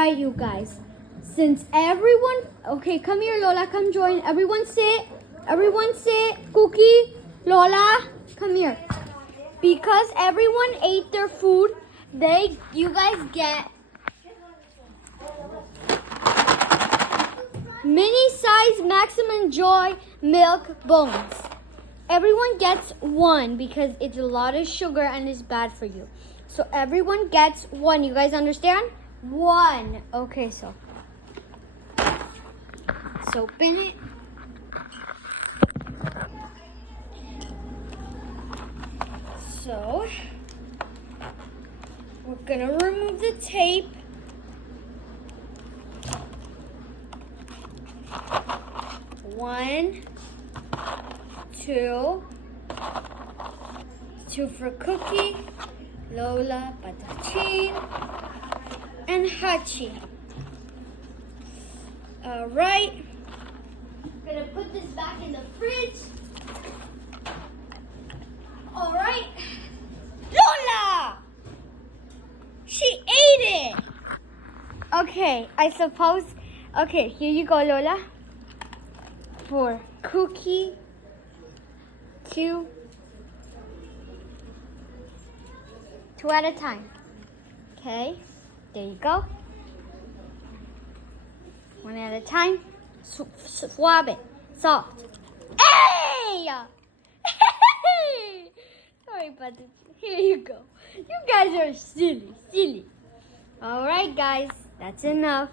right, you guys. Since everyone, okay, come here, Lola, come join. Everyone sit. Everyone sit. Cookie, Lola, come here. Because everyone ate their food, you guys get mini size maximum joy milk bones. Everyone gets one because it's a lot of sugar and it's bad for you. So everyone gets one. You guys understand? One. Okay, so open it. So we're gonna remove the tape. One, two for Cookie, Lola, Patachin, and Hachi. All right. I'm gonna put this back in the fridge. All right. Lola! She ate it! Okay, I suppose. Okay, here you go, Lola. For Cookie, two at a time. Okay, there you go. One at a time. Swab it. Soft. Hey! Sorry about this. Here you go. You guys are silly. All right, guys. That's enough.